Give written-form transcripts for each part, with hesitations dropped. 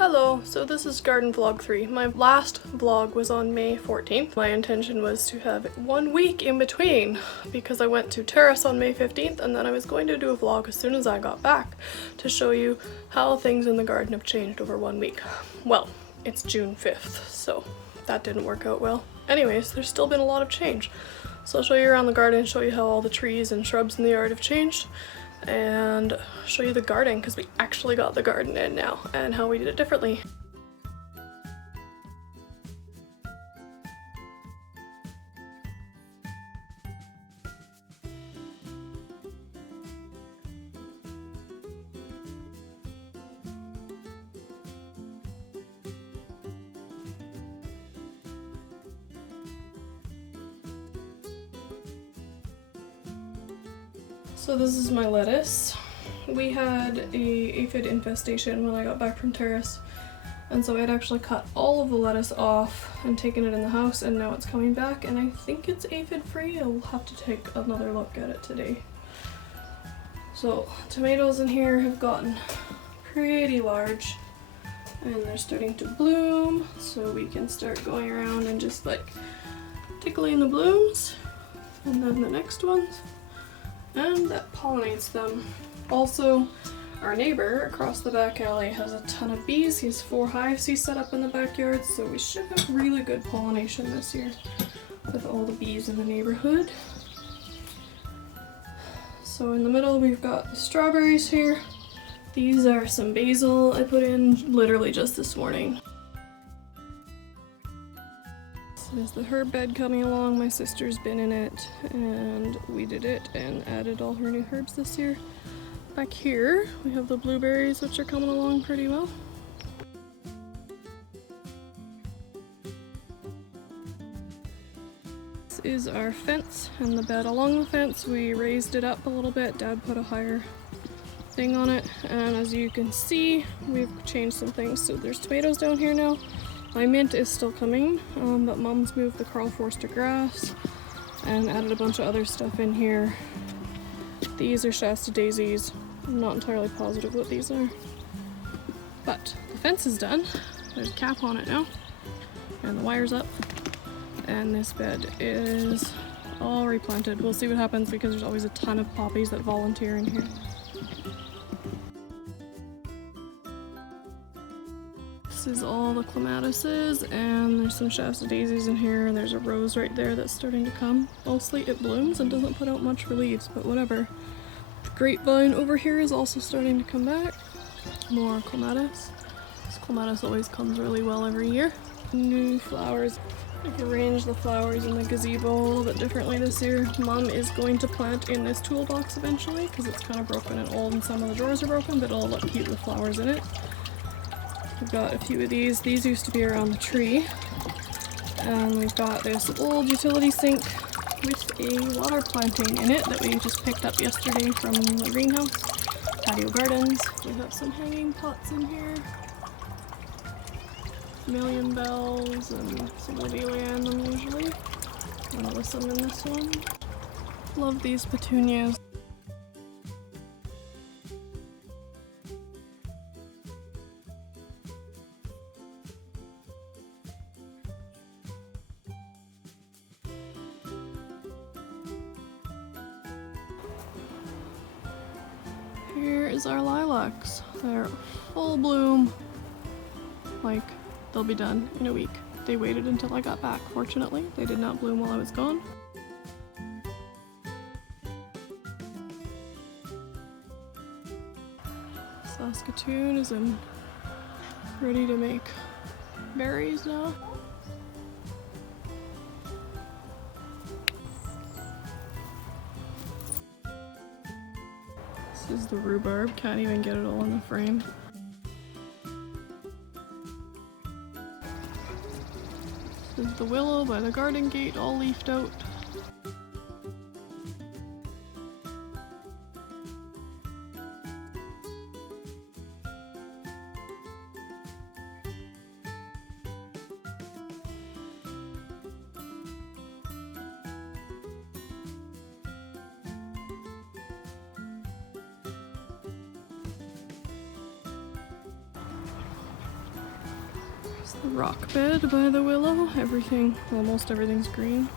Hello, so this is garden vlog 3. My last vlog was on May 14th. My intention was to have 1 week in between because I went to Terrace on May 15th and then I was going to do a vlog as soon as I got back to show you how things in the garden have changed over 1 week. Well, it's June 5th, so that didn't work out well. Anyways, there's still been a lot of change. So I'll show you around the garden, show you how all the trees and shrubs in the yard have changed, and show you the garden because we actually got the garden in now and how we did it differently. So this is my lettuce. We had a aphid infestation when I got back from Terrace, and so I'd actually cut all of the lettuce off and taken it in the house, and now it's coming back and I think it's aphid free. I'll have to take another look at it today. So tomatoes in here have gotten pretty large and they're starting to bloom, so we can start going around and just like tickling the blooms, and then the next ones. And that pollinates them. Also, our neighbor across the back alley has a ton of bees. He has 4 hives he set up in the backyard, so we should have really good pollination this year with all the bees in the neighborhood. So in the middle we've got the strawberries here. These are some basil I put in literally just this morning. There's the herb bed coming along. My sister's been in it and we did it and added all her new herbs this year. Back here we have the blueberries, which are coming along pretty well. This is our fence and the bed along the fence. We raised it up a little bit. Dad put a higher thing on it, and as you can see we've changed some things. So there's tomatoes down here now. My mint is still coming, but Mom's moved the Carl Forster grass and added a bunch of other stuff in here. These are Shasta daisies. I'm not entirely positive what these are. But the fence is done. There's a cap on it now. And the wire's up. And this bed is all replanted. We'll see what happens because there's always a ton of poppies that volunteer in here. This is all the clematises, and there's some Shasta daisies in here, and there's a rose right there that's starting to come. Mostly it blooms and doesn't put out much for leaves, but whatever. The grapevine over here is also starting to come back. More clematis. This clematis always comes really well every year. New flowers. I've arranged the flowers in the gazebo a little bit differently this year. Mom is going to plant in this toolbox eventually because it's kind of broken and old and some of the drawers are broken, but it'll look cute with flowers in it. We've got a few of these. These used to be around the tree. And we've got this old utility sink with a water planting in it that we just picked up yesterday from the greenhouse. Patio gardens. We've got some hanging pots in here. Million bells and some lobelia usually. And alyssum in this one. Love these petunias. Here is our lilacs. They're full bloom. Like, they'll be done in a week. They waited until I got back. Fortunately, they did not bloom while I was gone. Saskatoon is ready to make berries now. This is the rhubarb. Can't even get it all in the frame. This is the willow by the garden gate, all leafed out. It's the rock bed by the willow. Everything, almost everything's green.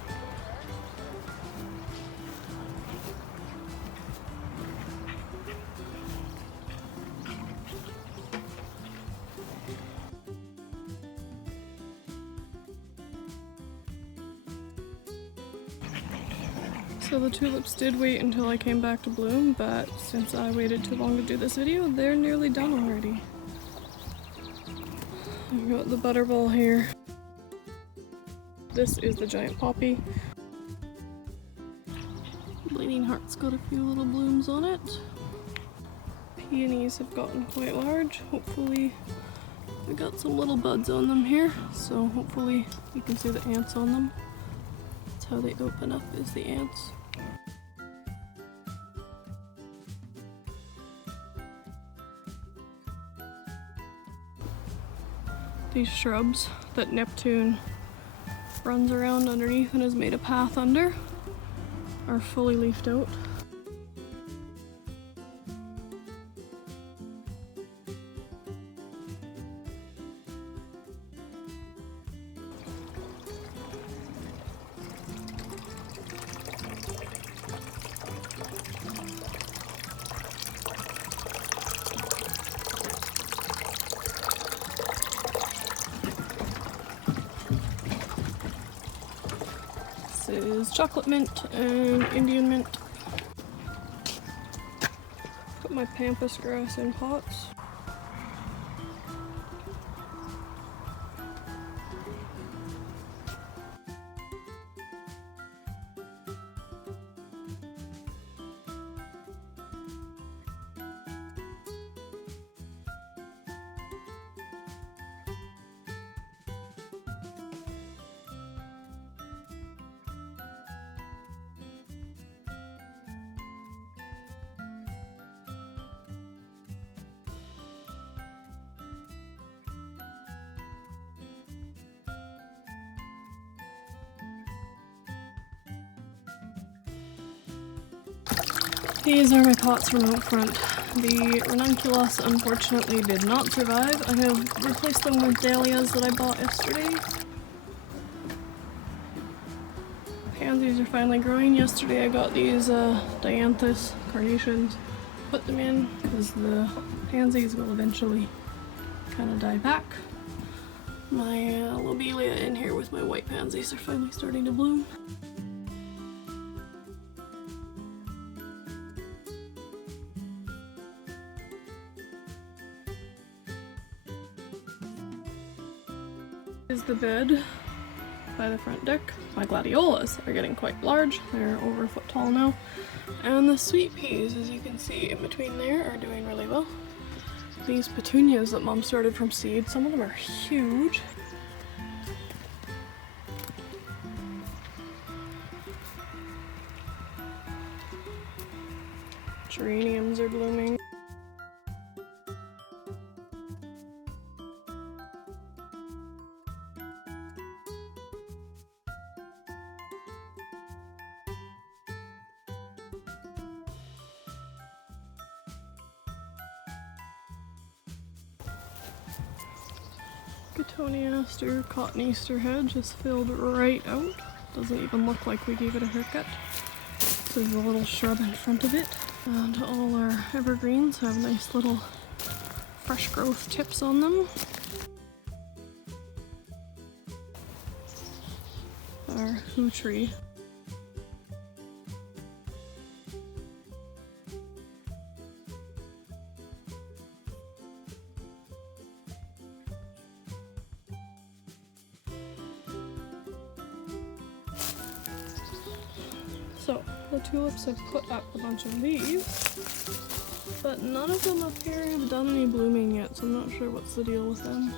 So the tulips did wait until I came back to bloom, but since I waited too long to do this video, they're nearly done already. I've got the butterball here. This is the giant poppy. Bleeding Heart's got a few little blooms on it. Peonies have gotten quite large. Hopefully, we got some little buds on them here, so hopefully you can see the ants on them. That's how they open up, is the ants. These shrubs that Neptune runs around underneath and has made a path under are fully leafed out. This is chocolate mint and Indian mint. Put my pampas grass in pots. These are my pots from out front. The ranunculus unfortunately did not survive. I have replaced them with dahlias that I bought yesterday. Pansies are finally growing. Yesterday I got these dianthus carnations. Put them in because the pansies will eventually kind of die back. My lobelia in here with my white pansies are finally starting to bloom. Is the bed by the front deck. My gladiolas are getting quite large. They're over a foot tall now. And the sweet peas, as you can see in between there, are doing really well. These petunias that Mom started from seed, some of them are huge. Geraniums are blooming. Cotoneaster cotton Easter hedge is filled right out. Doesn't even look like we gave it a haircut. This is a little shrub in front of it. And all our evergreens have nice little fresh growth tips on them. Our hoo tree. So, the tulips have put up a bunch of these, but none of them up here have done any blooming yet, so I'm not sure what's the deal with them.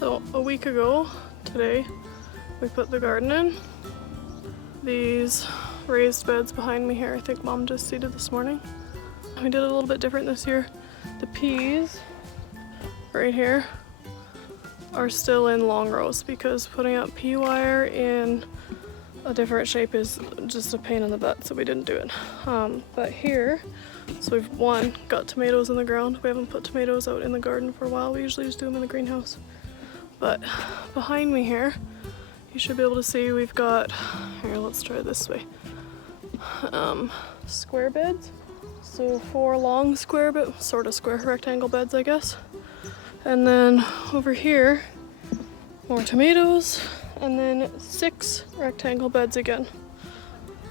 So a week ago today, we put the garden in. These raised beds behind me here, I think Mom just seeded this morning. We did it a little bit different this year. The peas right here are still in long rows because putting up pea wire in a different shape is just a pain in the butt, so we didn't do it. But here, so we've got tomatoes in the ground. We haven't put tomatoes out in the garden for a while. We usually just do them in the greenhouse. But behind me here, you should be able to see we've got, here, let's try this way. Square beds. So 4 long square, but sort of square rectangle beds, I guess. And then over here, more tomatoes, and then 6 rectangle beds again.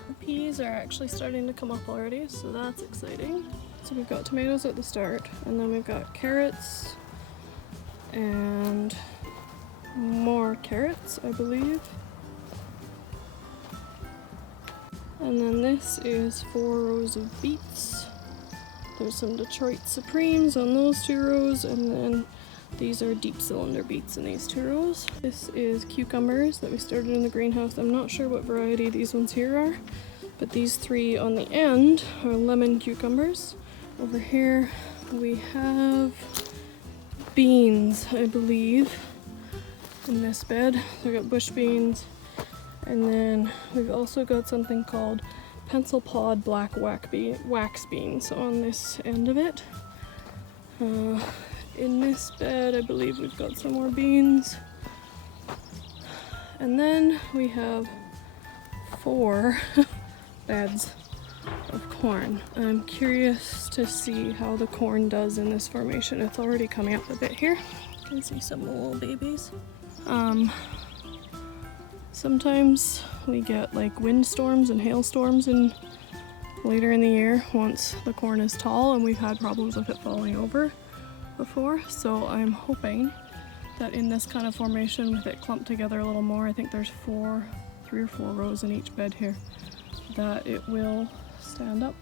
The peas are actually starting to come up already, so that's exciting. So we've got tomatoes at the start, and then we've got carrots, and more carrots, I believe. And then this is 4 rows of beets. There's some Detroit Supremes on those 2 rows, and then these are deep cylinder beets in these 2 rows. This is cucumbers that we started in the greenhouse. I'm not sure what variety these ones here are, but these 3 on the end are lemon cucumbers. Over here we have beans, I believe, in this bed. We've got bush beans, and then we've also got something called pencil pod black wax beans on this end of it. In this bed, I believe we've got some more beans. And then we have 4 beds of corn. I'm curious to see how the corn does in this formation. It's already coming up a bit here. You can see some little babies. Sometimes we get like windstorms and hailstorms later in the year once the corn is tall, and we've had problems with it falling over before. So I'm hoping that in this kind of formation, with it clumped together a little more, I think there's 3 or 4 rows in each bed here, that it will stand up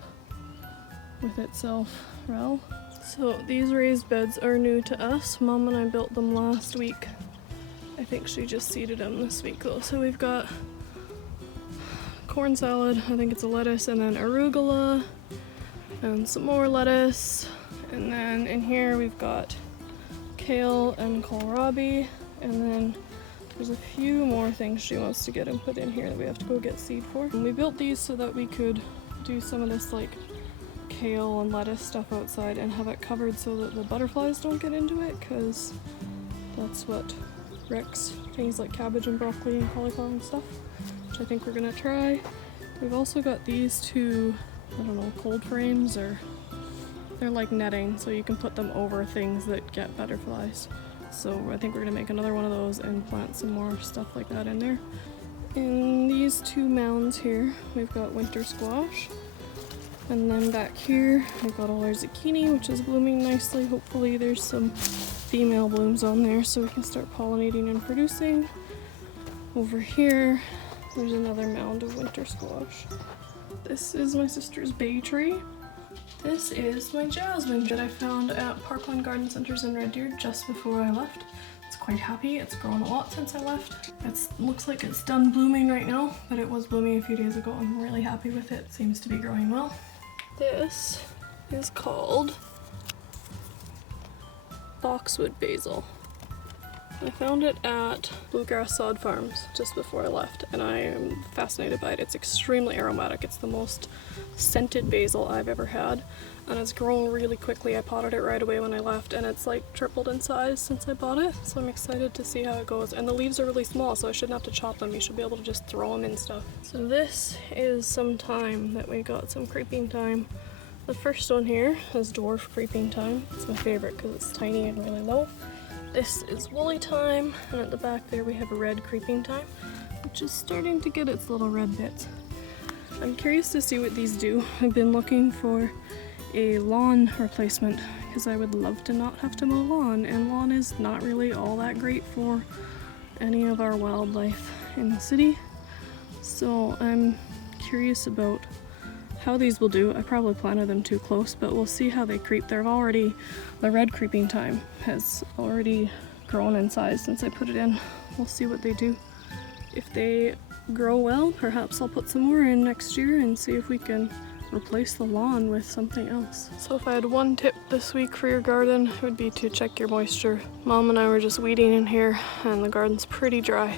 with itself well. So these raised beds are new to us. Mom and I built them last week. I think she just seeded them this week though. So we've got corn salad, I think it's a lettuce, and then arugula, and some more lettuce. And then in here we've got kale and kohlrabi, and then there's a few more things she wants to get and put in here that we have to go get seed for. And we built these so that we could do some of this like kale and lettuce stuff outside and have it covered so that the butterflies don't get into it, because that's what wrecks things like cabbage and broccoli and cauliflower and stuff, which I think we're gonna try. We've also got these 2, I don't know, cold frames, or they're like netting, so you can put them over things that get butterflies. So I think we're gonna make another one of those and plant some more stuff like that in there. In these 2 mounds here, we've got winter squash. And then back here, we've got all our zucchini, which is blooming nicely. Hopefully there's some female blooms on there so we can start pollinating and producing. Over here, there's another mound of winter squash. This is my sister's bay tree. This is my jasmine that I found at Parkland Garden Centers in Red Deer just before I left. It's quite happy. It's grown a lot since I left. It looks like it's done blooming right now, but it was blooming a few days ago. I'm really happy with it. Seems to be growing well. This is called boxwood basil. I found it at Bluegrass Sod Farms just before I left, and I am fascinated by it. It's extremely aromatic. It's the most scented basil I've ever had, and it's grown really quickly. I potted it right away when I left, and it's like tripled in size since I bought it, so I'm excited to see how it goes. And the leaves are really small, so I shouldn't have to chop them. You should be able to just throw them in stuff. So this is some thyme that we got, some creeping thyme. The first one here is dwarf creeping thyme. It's my favorite because it's tiny and really low. This is woolly thyme, and at the back there we have a red creeping thyme, which is starting to get its little red bits. I'm curious to see what these do. I've been looking for a lawn replacement because I would love to not have to mow lawn, and lawn is not really all that great for any of our wildlife in the city. So I'm curious about how these will do. I probably planted them too close, but we'll see how they creep. The red creeping thyme has already grown in size since I put it in. We'll see what they do. If they grow well, perhaps I'll put some more in next year and see if we can replace the lawn with something else. So if I had one tip this week for your garden, it would be to check your moisture. Mom and I were just weeding in here and the garden's pretty dry.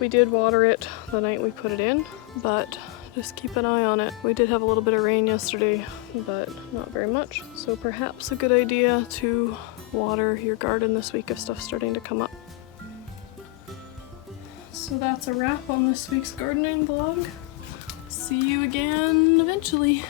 We did water it the night we put it in, but just keep an eye on it. We did have a little bit of rain yesterday, but not very much. So perhaps a good idea to water your garden this week if stuff's starting to come up. So that's a wrap on this week's gardening vlog. See you again eventually.